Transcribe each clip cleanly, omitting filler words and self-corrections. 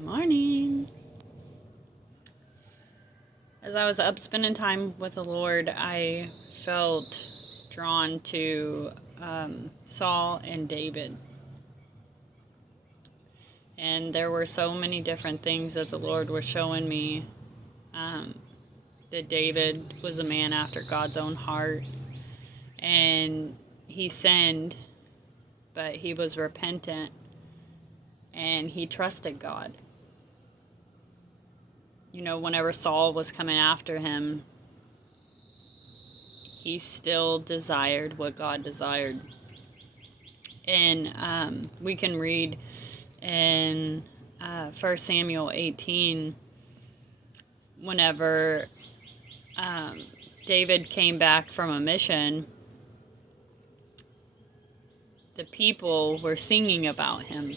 Morning. As I was up spending time with the Lord, I felt drawn to Saul and David. And there were so many different things that the Lord was showing me. That David was a man after God's own heart. And he sinned, but he was repentant and he trusted God. You know, whenever Saul was coming after him, he still desired what God desired. And we can read in 1 Samuel 18, whenever David came back from a mission, the people were singing about him.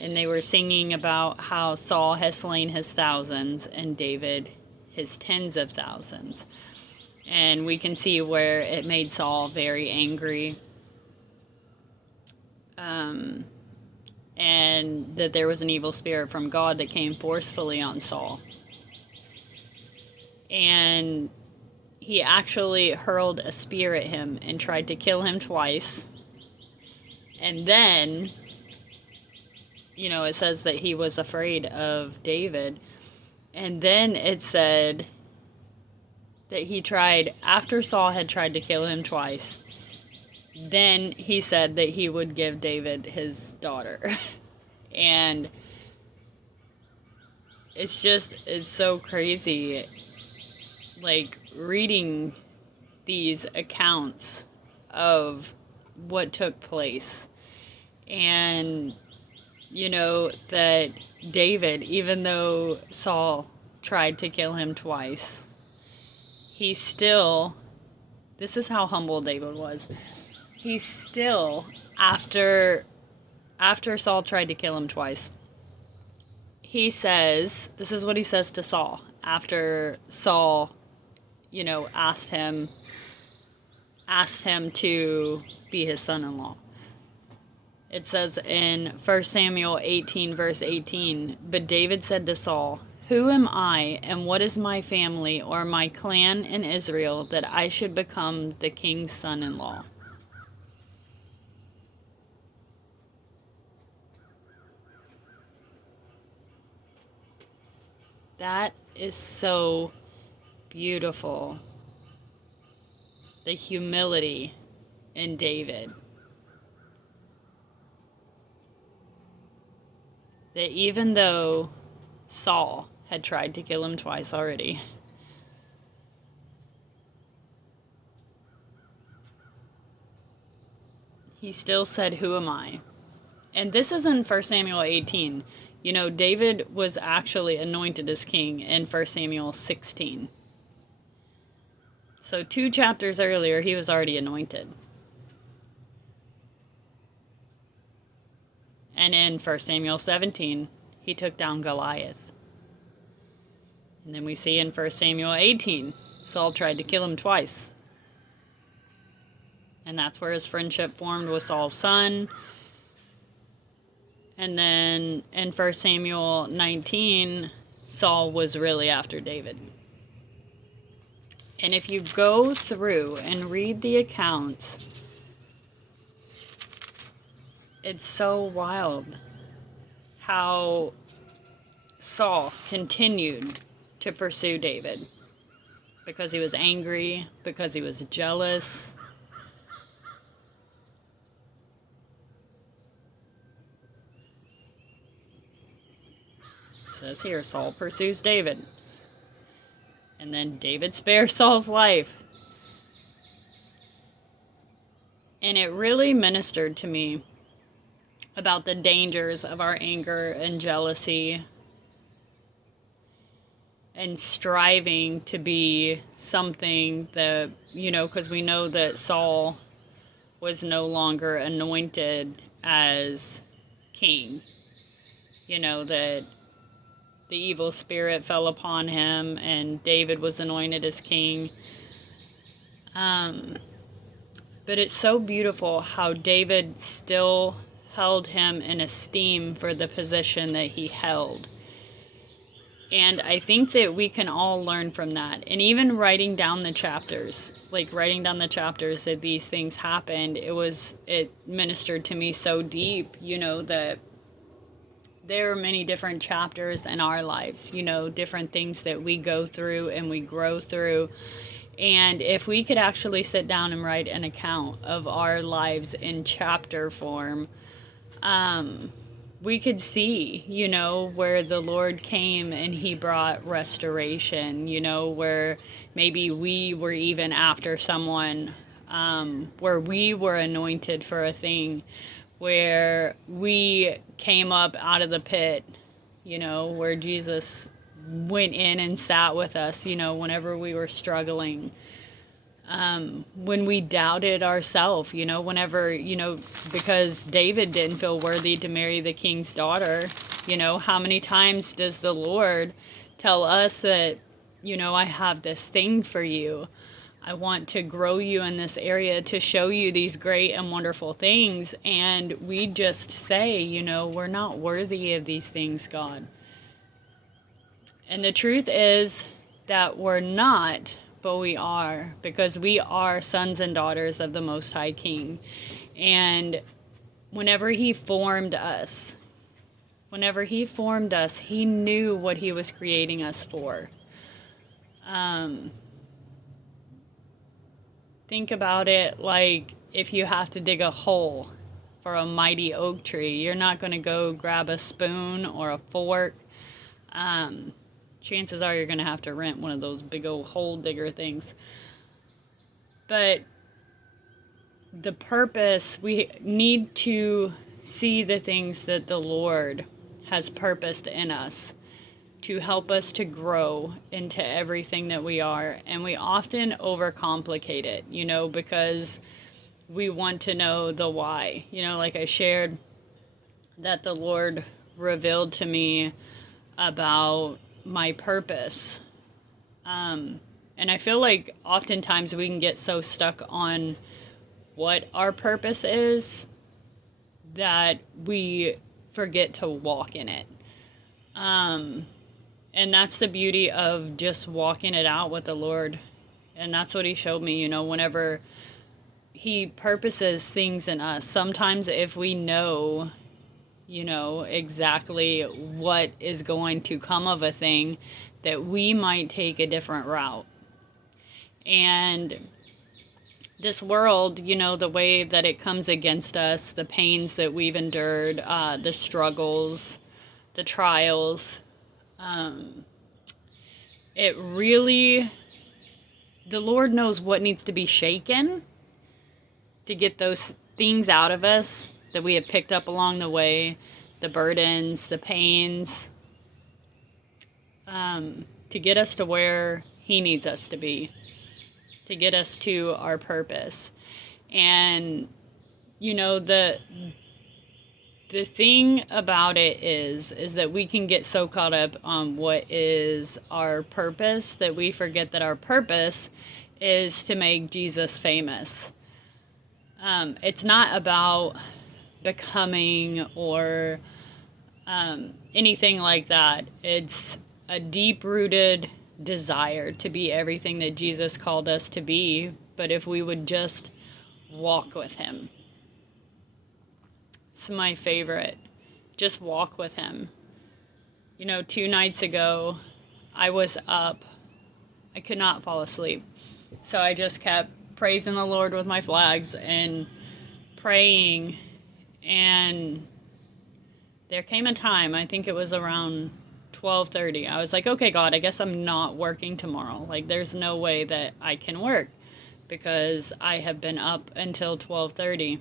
And they were singing about how Saul has slain his thousands and David his tens of thousands. And we can see where it made Saul very angry. And that there was an evil spirit from God that came forcefully on Saul. And he actually hurled a spear at him and tried to kill him twice. And then, you know, it says that he was afraid of David. And then it said that he tried, after Saul had tried to kill him twice, then he said that he would give David his daughter. And it's so crazy, like, reading these accounts of what took place. And, you know, that David, even though Saul tried to kill him twice, he still, this is how humble David was. He still, after Saul tried to kill him twice, he says, this is what he says to Saul, after Saul, you know, asked him to be his son-in-law. It says in 1 Samuel 18, verse 18, "But David said to Saul, 'Who am I, and what is my family or my clan in Israel, that I should become the king's son-in-law?'" That is so beautiful. The humility in David. That even though Saul had tried to kill him twice already, he still said, "Who am I?" And this is in 1 Samuel 18. You know, David was actually anointed as king in 1 Samuel 16. So 2 chapters earlier, he was already anointed. And in 1 Samuel 17, he took down Goliath. And then we see in 1 Samuel 18, Saul tried to kill him twice. And that's where his friendship formed with Saul's son. And then in 1 Samuel 19, Saul was really after David. And if you go through and read the accounts, it's so wild how Saul continued to pursue David. Because he was angry, because he was jealous. It says here, Saul pursues David. And then David spares Saul's life. And it really ministered to me about the dangers of our anger and jealousy and striving to be something that, you know, because we know that Saul was no longer anointed as king. You know, that the evil spirit fell upon him and David was anointed as king. But it's so beautiful how David still held him in esteem for the position that he held. And I think that we can all learn from that. And even writing down the chapters, like writing down the chapters that these things happened, it ministered to me so deep, that there are many different chapters in our lives, different things that we go through and we grow through. And if we could actually sit down and write an account of our lives in chapter form, we could see, where the Lord came and he brought restoration, where maybe we were even after someone, where we were anointed for a thing, where we came up out of the pit, where Jesus went in and sat with us, whenever we were struggling. When we doubted ourselves, whenever, because David didn't feel worthy to marry the king's daughter, how many times does the Lord tell us that, I have this thing for you. I want to grow you in this area to show you these great and wonderful things. And we just say, we're not worthy of these things, God. And the truth is that we're not, but we are, because we are sons and daughters of the Most High King. And whenever he formed us, he knew what he was creating us for. Think about it like if you have to dig a hole for a mighty oak tree, you're not going to go grab a spoon or a fork. Chances are you're going to have to rent one of those big old hole digger things. But the purpose, we need to see the things that the Lord has purposed in us to help us to grow into everything that we are. And we often overcomplicate it, because we want to know the why. Like I shared that the Lord revealed to me about my purpose. And I feel like oftentimes we can get so stuck on what our purpose is that we forget to walk in it. And that's the beauty of just walking it out with the Lord. And that's what he showed me, whenever he purposes things in us. Sometimes if we know, exactly what is going to come of a thing, that we might take a different route. And this world, the way that it comes against us, the pains that we've endured, the struggles, the trials, it really, the Lord knows what needs to be shaken to get those things out of us that we have picked up along the way, the burdens, the pains, to get us to where he needs us to be, to get us to our purpose. And, the thing about it is that we can get so caught up on what is our purpose that we forget that our purpose is to make Jesus famous. It's not about becoming or anything like that. It's a deep-rooted desire to be everything that Jesus called us to be, but if we would just walk with him. It's my favorite. Just walk with him. 2 nights ago, I was up. I could not fall asleep. So I just kept praising the Lord with my flags and praying. And there came a time, I think it was around 12:30. I was like, okay, God, I guess I'm not working tomorrow. Like, there's no way that I can work because I have been up until 12:30.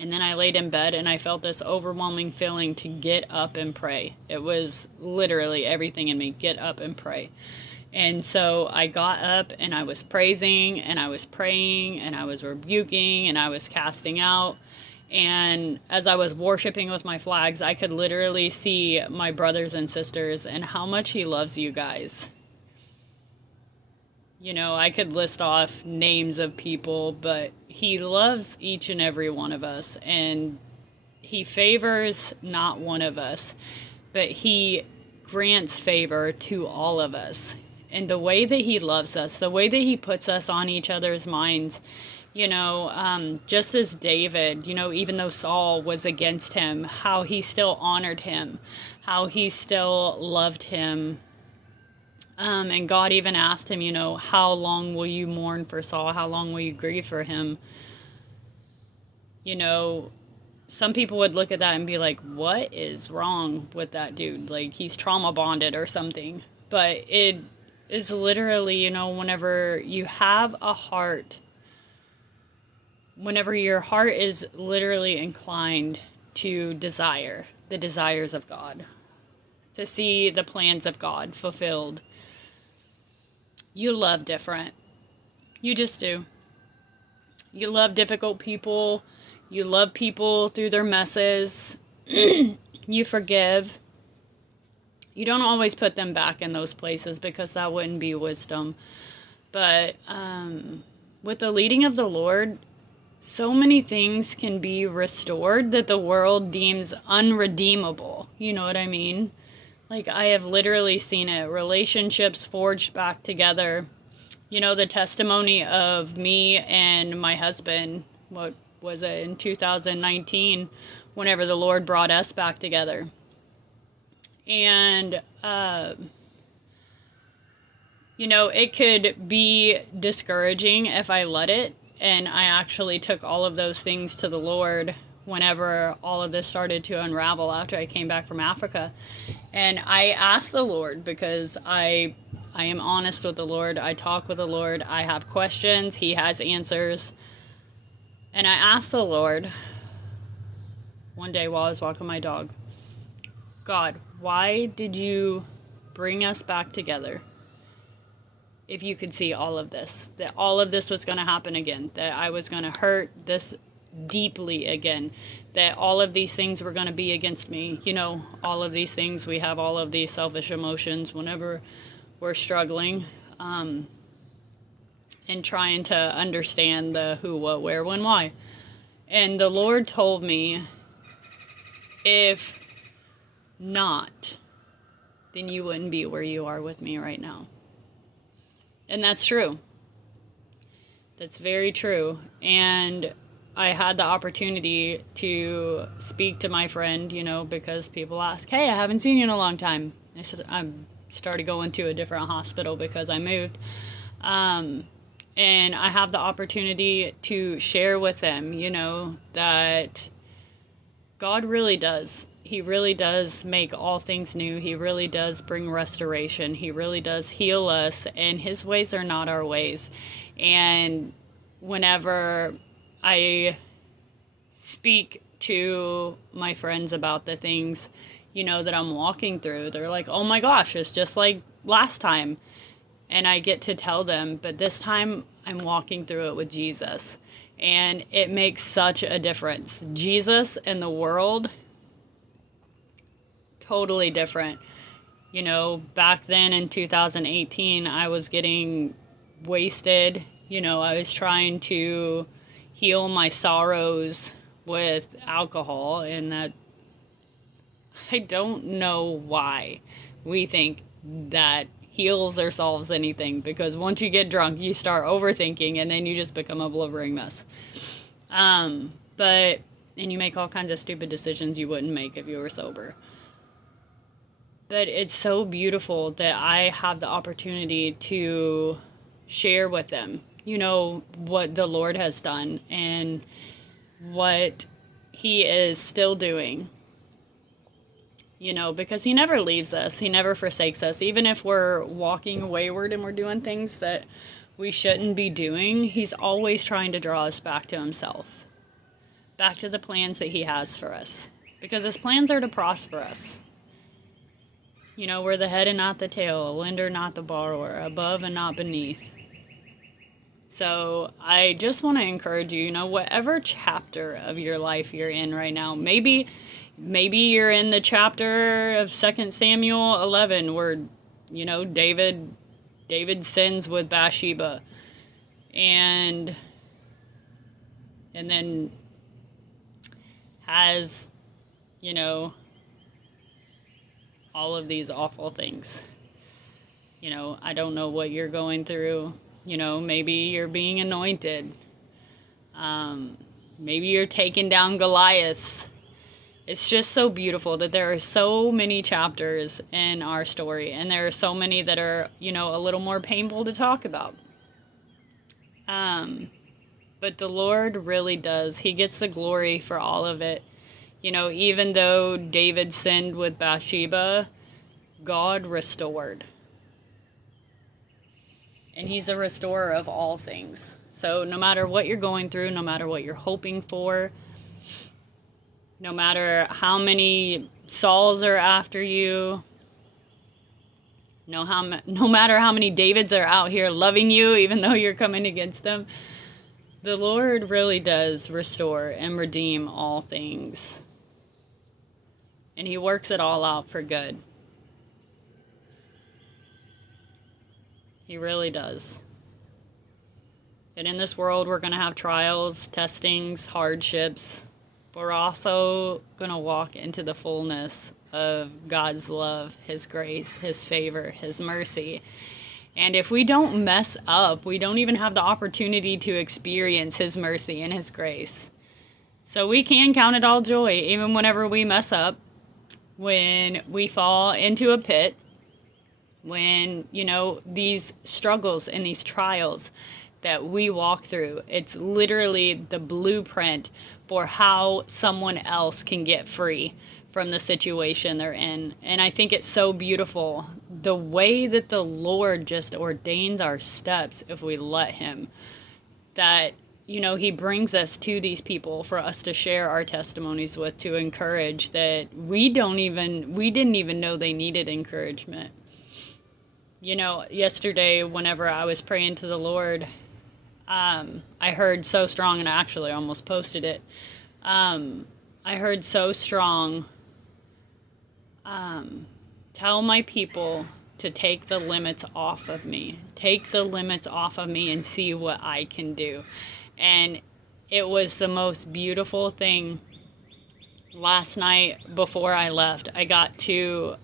And then I laid in bed and I felt this overwhelming feeling to get up and pray. It was literally everything in me, get up and pray. And so I got up and I was praising and I was praying and I was rebuking and I was casting out. And as I was worshiping with my flags, I could literally see my brothers and sisters and how much he loves you guys. I could list off names of people, but he loves each and every one of us, and he favors not one of us, but he grants favor to all of us. And the way that he loves us, the way that he puts us on each other's minds, just as David, even though Saul was against him, how he still honored him, how he still loved him. And God even asked him, how long will you mourn for Saul? How long will you grieve for him? Some people would look at that and be like, what is wrong with that dude? Like, he's trauma bonded or something. But it is literally, whenever you have a heart, whenever your heart is literally inclined to desire the desires of God, to see the plans of God fulfilled, you love different. You just do. You love difficult people. You love people through their messes. You forgive. You don't always put them back in those places because that wouldn't be wisdom. But with the leading of the Lord, so many things can be restored that the world deems unredeemable. You know what I mean? Like, I have literally seen it. Relationships forged back together. The testimony of me and my husband, what was it, in 2019, whenever the Lord brought us back together. And, it could be discouraging if I let it. And I actually took all of those things to the Lord whenever all of this started to unravel after I came back from Africa. And I asked the Lord, because I am honest with the Lord. I talk with the Lord. I have questions. He has answers. And I asked the Lord one day while I was walking my dog, God, why did you bring us back together if you could see all of this? That all of this was going to happen again. That I was going to hurt this deeply again. That all of these things were going to be against me. All of these things, we have all of these selfish emotions whenever we're struggling. And trying to understand the who, what, where, when, why. And the Lord told me, if not, then you wouldn't be where you are with me right now. And that's true. That's very true. And I had the opportunity to speak to my friend, because people ask, hey, I haven't seen you in a long time. I said, I started going to a different hospital because I moved. And I have the opportunity to share with them, that God really does. He really does make all things new. He really does bring restoration. He really does heal us. And his ways are not our ways. And whenever I speak to my friends about the things, that I'm walking through, they're like, oh my gosh, it's just like last time. And I get to tell them, but this time I'm walking through it with Jesus. And it makes such a difference. Jesus and the world, totally different. Back then in 2018, I was getting wasted. I was trying to heal my sorrows with alcohol. And that, I don't know why we think that heals or solves anything, because once you get drunk, you start overthinking, and then you just become a blubbering mess. And you make all kinds of stupid decisions you wouldn't make if you were sober. But it's so beautiful that I have the opportunity to share with them, what the Lord has done and what he is still doing. Because he never leaves us. He never forsakes us. Even if we're walking wayward and we're doing things that we shouldn't be doing, he's always trying to draw us back to himself. Back to the plans that he has for us. Because his plans are to prosper us. We're the head and not the tail, a lender, not the borrower, above and not beneath. So I just want to encourage you, whatever chapter of your life you're in right now, maybe you're in the chapter of 2 Samuel 11 where, David sins with Bathsheba. And then has, all of these awful things. You know, I don't know what you're going through. You know, maybe you're being anointed. Maybe you're taking down Goliaths. It's just so beautiful that there are so many chapters in our story, and there are so many that are, you know, a little more painful to talk about. But the Lord really does. He gets the glory for all of it. You know, even though David sinned with Bathsheba, God restored. And he's a restorer of all things. So no matter what you're going through, no matter what you're hoping for, no matter how many Sauls are after you, no matter how many Davids are out here loving you, even though you're coming against them, the Lord really does restore and redeem all things. And he works it all out for good. He really does. And in this world, we're going to have trials, testings, hardships. But we're also going to walk into the fullness of God's love, his grace, his favor, his mercy. And if we don't mess up, we don't even have the opportunity to experience his mercy and his grace. So we can count it all joy, even whenever we mess up, when we fall into a pit, when, you know, these struggles and these trials that we walk through, it's literally the blueprint for how someone else can get free from the situation they're in. And I think it's so beautiful the way that the Lord just ordains our steps if we let him, that, you know, he brings us to these people for us to share our testimonies with, to encourage that we didn't even know they needed encouragement. You know, yesterday, whenever I was praying to the Lord, I heard so strong, and I actually almost posted it. I heard so strong, tell my people to take the limits off of me. Take the limits off of me and see what I can do. And it was the most beautiful thing. Last night, before I left, I got to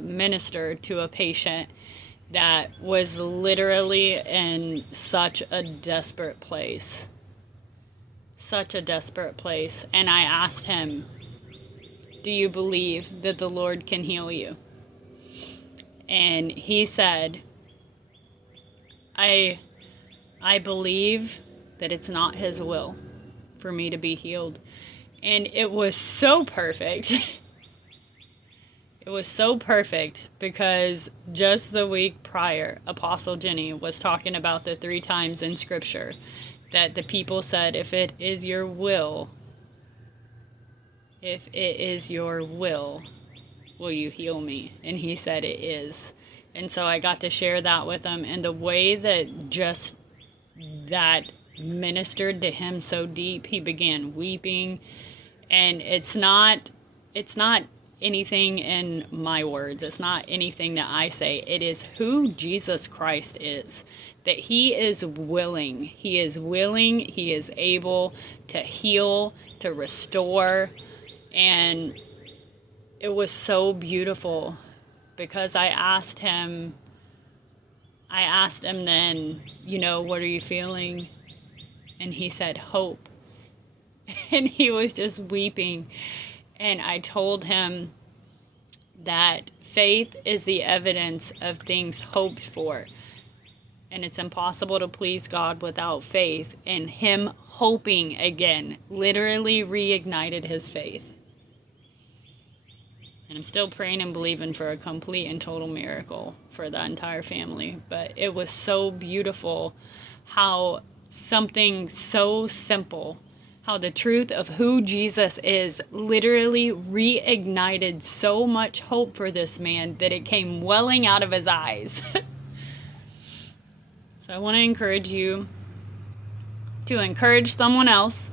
minister to a patient that was literally in such a desperate place. Such a desperate place. And I asked him, do you believe that the Lord can heal you? And he said, I believe that it's not his will for me to be healed. And it was so perfect. It was so perfect because just the week prior, Apostle Jenny was talking about the 3 times in Scripture that the people said, if it is your will, will you heal me? And he said it is. And so I got to share that with him. And the way that just that ministered to him so deep, he began weeping. And it's not anything in my words. It's not anything that I say. It is who Jesus Christ is. That he is willing. He is willing. He is able to heal, to restore. And it was so beautiful because I asked him then, you know, what are you feeling? And he said, hope. And he was just weeping. And I told him that faith is the evidence of things hoped for. And it's impossible to please God without faith. And him hoping again literally reignited his faith. And I'm still praying and believing for a complete and total miracle for the entire family. But it was so beautiful how something so simple, how the truth of who Jesus is literally reignited so much hope for this man that it came welling out of his eyes. So I want to encourage you to encourage someone else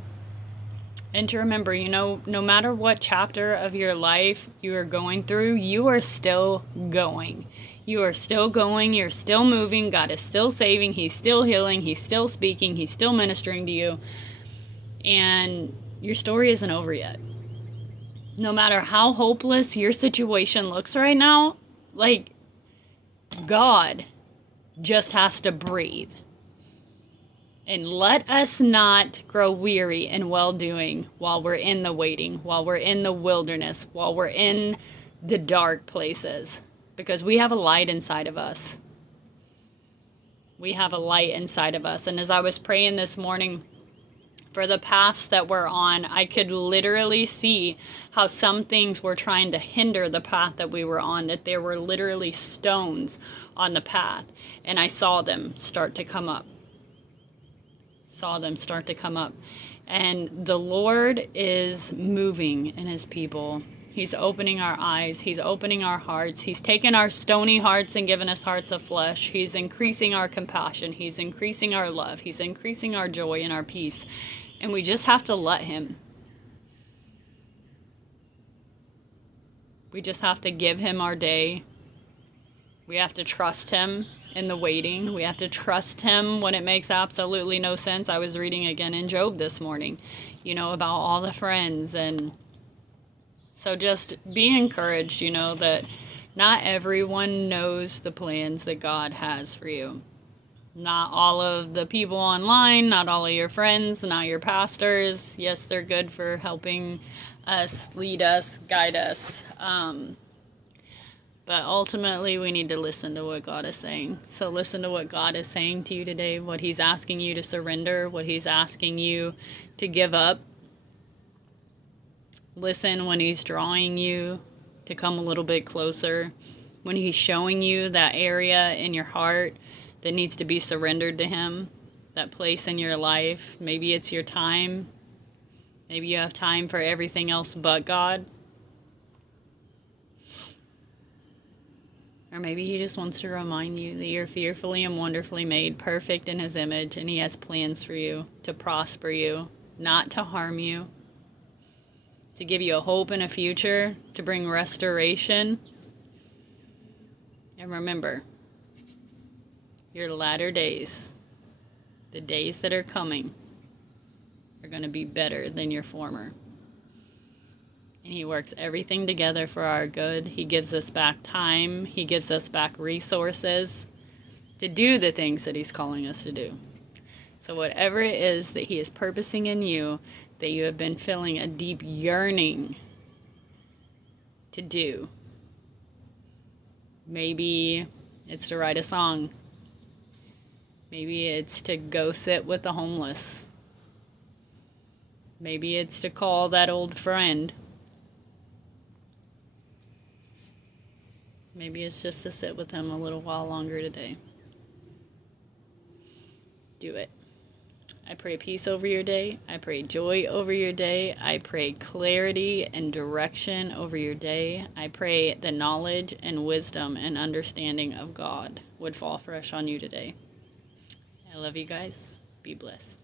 and to remember, you know, no matter what chapter of your life you are going through, you are still going. You are still going. You're still moving. God is still saving. He's still healing. He's still speaking. He's still ministering to you. And your story isn't over yet. No matter how hopeless your situation looks right now, like, God just has to breathe. And let us not grow weary in well-doing while we're in the waiting, while we're in the wilderness, while we're in the dark places. Because we have a light inside of us. We have a light inside of us. And as I was praying this morning for the paths that we're on, I could literally see how some things were trying to hinder the path that we were on, that there were literally stones on the path. And I saw them start to come up. And the Lord is moving in his people. He's opening our eyes. He's opening our hearts. He's taken our stony hearts and given us hearts of flesh. He's increasing our compassion. He's increasing our love. He's increasing our joy and our peace. And we just have to let him. We just have to give him our day. We have to trust him in the waiting. We have to trust him when it makes absolutely no sense. I was reading again in Job this morning, about all the friends. And so just be encouraged, that not everyone knows the plans that God has for you. Not all of the people online, not all of your friends, not your pastors. Yes, they're good for helping us, lead us, guide us. But ultimately, we need to listen to what God is saying. So listen to what God is saying to you today, what he's asking you to surrender, what he's asking you to give up. Listen when he's drawing you to come a little bit closer, when he's showing you that area in your heart that needs to be surrendered to him, that place in your life. Maybe it's your time. Maybe you have time for everything else but God. Or maybe he just wants to remind you that you're fearfully and wonderfully made, perfect in his image, and he has plans for you to prosper you, not to harm you, to give you a hope and a future, to bring restoration. And remember, your latter days, the days that are coming, are going to be better than your former. And he works everything together for our good. He gives us back time. He gives us back resources to do the things that he's calling us to do. So whatever it is that he is purposing in you, that you have been feeling a deep yearning to do. Maybe it's to write a song. Maybe it's to go sit with the homeless. Maybe it's to call that old friend. Maybe it's just to sit with him a little while longer today. Do it. I pray peace over your day. I pray joy over your day. I pray clarity and direction over your day. I pray the knowledge and wisdom and understanding of God would fall fresh on you today. I love you guys. Be blessed.